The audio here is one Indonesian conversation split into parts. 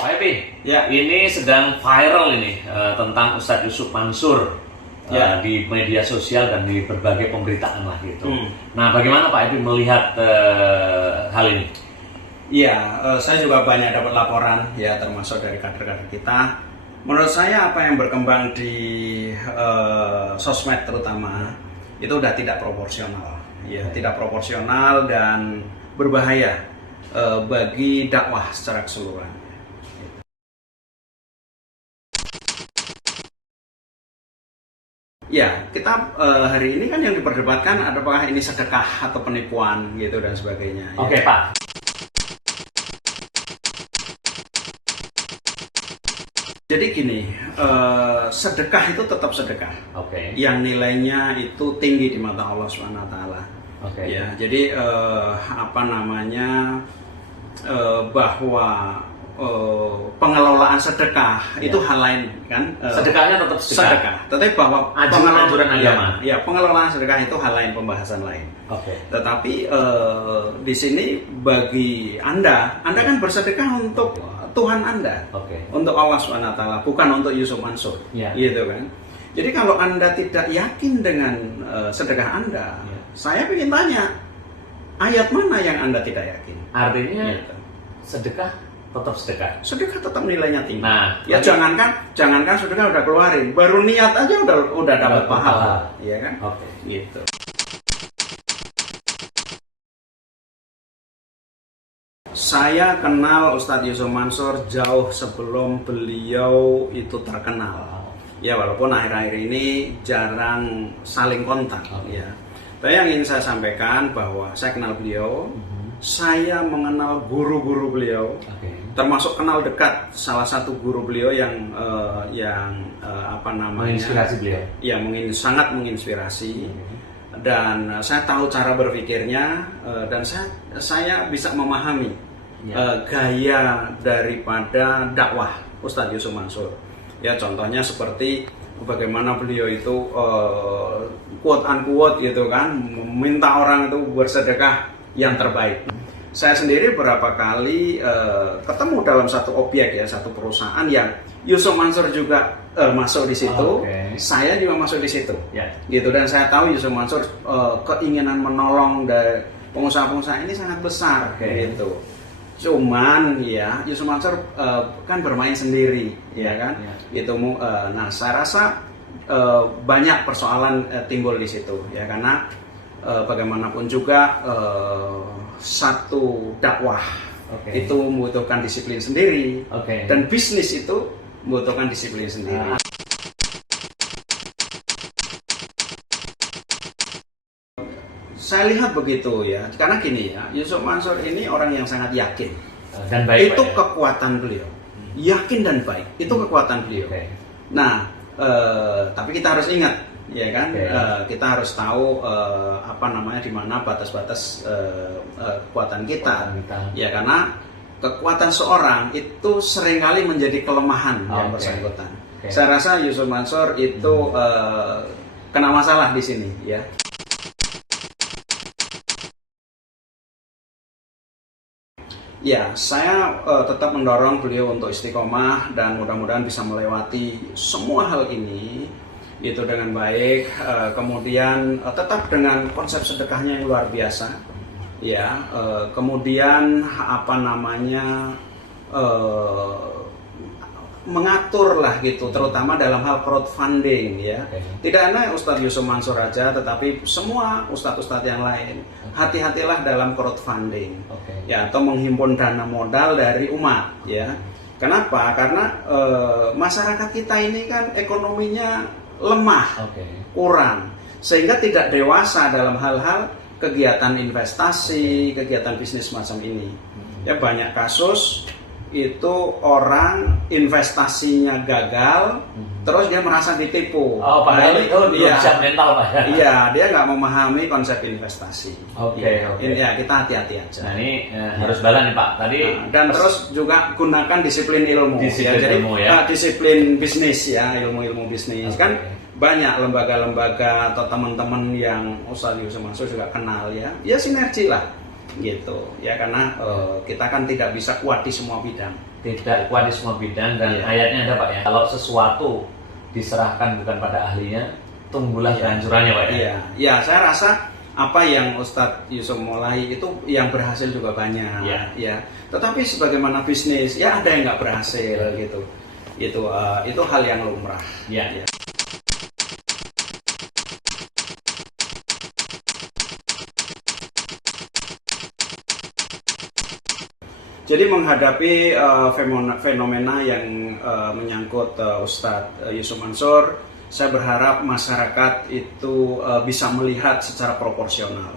Pak Epi, Ya. ini sedang viral ini tentang Ustadz Yusuf Mansur di media sosial dan di berbagai pemberitaan lah gitu. Nah, bagaimana Pak Epi melihat hal ini? Iya, saya juga banyak dapat laporan ya, termasuk dari kader-kader kita. Menurut saya apa yang berkembang di sosmed terutama itu udah tidak proporsional, ya, tidak proporsional dan berbahaya bagi dakwah secara keseluruhan. Ya, kita hari ini kan yang diperdebatkan apakah ini sedekah atau penipuan gitu dan sebagainya. Oke, ya. Pak. Jadi gini, sedekah itu tetap sedekah. Oke. Yang nilainya itu tinggi di mata Allah SWT. Oke. Ya, jadi bahwa pengelolaan sedekah itu hal lain kan. Sedekahnya tetap sedekah. Tetapi bahwa Anjuran agama. Ya, pengelolaan sedekah itu hal lain, pembahasan lain. Oke. Tetapi di sini bagi Anda kan bersedekah untuk Tuhan Anda, untuk Allah SWT, bukan untuk Yusuf Mansur, gitu kan. Jadi kalau Anda tidak yakin dengan sedekah Anda, saya ingin tanya, ayat mana yang Anda tidak yakin? Artinya Gitu. sedekah tetap sedekah. Sedekah tetap nilainya tinggi. Nah, ya jangankan sedekah udah keluarin, baru niat aja udah dapat pahala, ya kan? Oke. Gitu. Saya kenal Ustadz Yusuf Mansur jauh sebelum beliau itu terkenal. Ya, walaupun akhir-akhir ini jarang saling kontak. Ya. Tapi yang ingin saya sampaikan bahwa saya kenal beliau, saya mengenal guru-guru beliau, termasuk kenal dekat salah satu guru beliau yang menginspirasi beliau. Ya, sangat menginspirasi. Dan saya tahu cara berpikirnya dan saya bisa memahami gaya daripada dakwah Ustadz Yusuf Mansur. Ya, contohnya seperti bagaimana beliau itu quote unquote gitu kan, meminta orang itu bersedekah yang terbaik. Saya sendiri berapa kali ketemu dalam satu objek ya, satu perusahaan yang Yusuf Mansur juga masuk di situ, saya juga masuk di situ, gitu. Dan saya tahu Yusuf Mansur keinginan menolong dari pengusaha-pengusaha ini sangat besar, gitu. Cuman ya Yusuf Mansur kan bermain sendiri, ya kan, gitu. Nah, saya rasa banyak persoalan timbul di situ, ya, karena bagaimanapun juga satu dakwah itu membutuhkan disiplin sendiri, dan bisnis itu membutuhkan disiplin sendiri. Saya lihat begitu ya, karena gini ya, Yusuf Mansur ini orang yang sangat yakin dan baik. Itu kekuatan beliau, yakin dan baik, itu kekuatan beliau. Nah, tapi kita harus ingat, ya kan, kita harus tahu di mana batas-batas kekuatan kita. Ya, karena kekuatan seorang itu seringkali menjadi kelemahan yang bersangkutan. Saya rasa Yusuf Mansur itu kena masalah di sini, ya. Ya, saya tetap mendorong beliau untuk istiqomah dan mudah-mudahan bisa melewati semua hal ini itu dengan baik. Kemudian tetap dengan konsep sedekahnya yang luar biasa. Ya, kemudian mengatur lah gitu, terutama dalam hal crowdfunding, ya. Tidak hanya Ustadz Yusuf Mansur aja, tetapi semua ustadz-ustadz yang lain. Hati-hatilah dalam crowdfunding, ya, atau menghimpun dana modal dari umat, ya. Kenapa? Karena masyarakat kita ini kan ekonominya lemah, kurang, sehingga tidak dewasa dalam hal-hal kegiatan investasi, kegiatan bisnis macam ini. Ya, banyak kasus itu orang investasinya gagal, terus dia merasa ditipu. Padahal itu belum siap mental, Pak. Iya, dia nggak memahami konsep investasi. Ya, kita hati-hati aja. Nah, ini harus balance nih, Pak. Tadi dan terus juga gunakan disiplin ilmu. Jadi disiplin bisnis, ya, ilmu bisnis. Kan banyak lembaga-lembaga atau teman-teman yang Ustadz Yusuf Mansur juga kenal, ya. Ya, sinergi lah. gitu ya, karena kita kan tidak bisa kuat di semua bidang. Tidak kuat di semua bidang, dan ayatnya ada Pak ya, kalau sesuatu diserahkan bukan pada ahlinya, tunggulah kehancurannya Pak ya. Iya, ya saya rasa apa yang Ustadz Yusuf mulai itu yang berhasil juga banyak, ya. Tetapi sebagaimana bisnis, ya ada yang nggak berhasil gitu. Itu hal yang lumrah. Ya. Jadi menghadapi fenomena yang menyangkut Ustadz Yusuf Mansur, saya berharap masyarakat itu bisa melihat secara proporsional.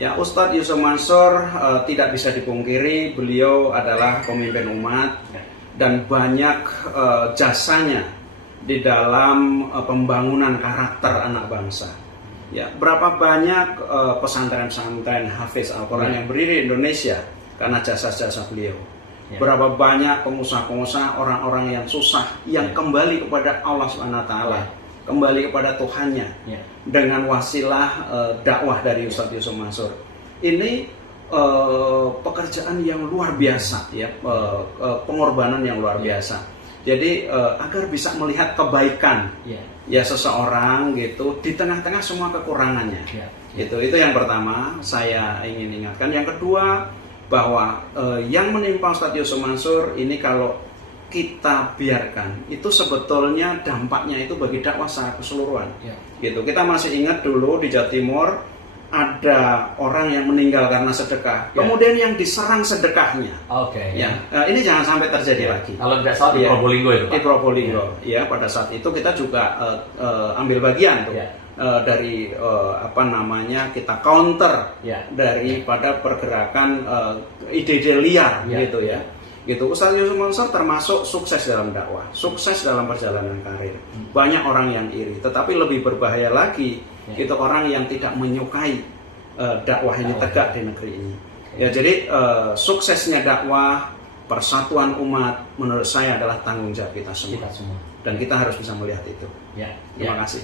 Ya, Ustadz Yusuf Mansur tidak bisa dipungkiri, beliau adalah pemimpin umat dan banyak jasanya di dalam pembangunan karakter anak bangsa. Ya, berapa banyak pesantren-pesantren hafiz Al-Quran yang berdiri di Indonesia karena jasa-jasa beliau. Berapa banyak pengusaha-pengusaha, orang-orang yang susah yang kembali kepada Allah SWT, kembali kepada Tuhannya dengan wasilah dakwah dari Ustadz Yusuf Mansur. Ini pekerjaan yang luar biasa, ya, pengorbanan yang luar biasa. Jadi agar bisa melihat kebaikan ya seseorang gitu di tengah-tengah semua kekurangannya. Itu yang pertama saya ingin ingatkan. Yang kedua, bahwa yang menimpa Ustadz Yusuf Mansur ini kalau kita biarkan, itu sebetulnya dampaknya itu bagi dakwah secara keseluruhan. Gitu. Kita masih ingat dulu di Jawa Timur ada orang yang meninggal karena sedekah, kemudian yang diserang sedekahnya. Ini jangan sampai terjadi lagi. Kalau tidak salah di Probolinggo itu Pak. Di Probolinggo, ya pada saat itu kita juga ambil bagian tuh. Dari kita counter daripada pergerakan ide-ide liar gitu ya. Gitu. Ustadz Yusuf Mansur termasuk sukses dalam dakwah, sukses dalam perjalanan karir. Banyak orang yang iri, tetapi lebih berbahaya lagi itu orang yang tidak menyukai dakwah ini tegak di negeri ini. Ya, jadi suksesnya dakwah, persatuan umat menurut saya adalah tanggung jawab kita semua. Dan kita harus bisa melihat itu. Terima kasih.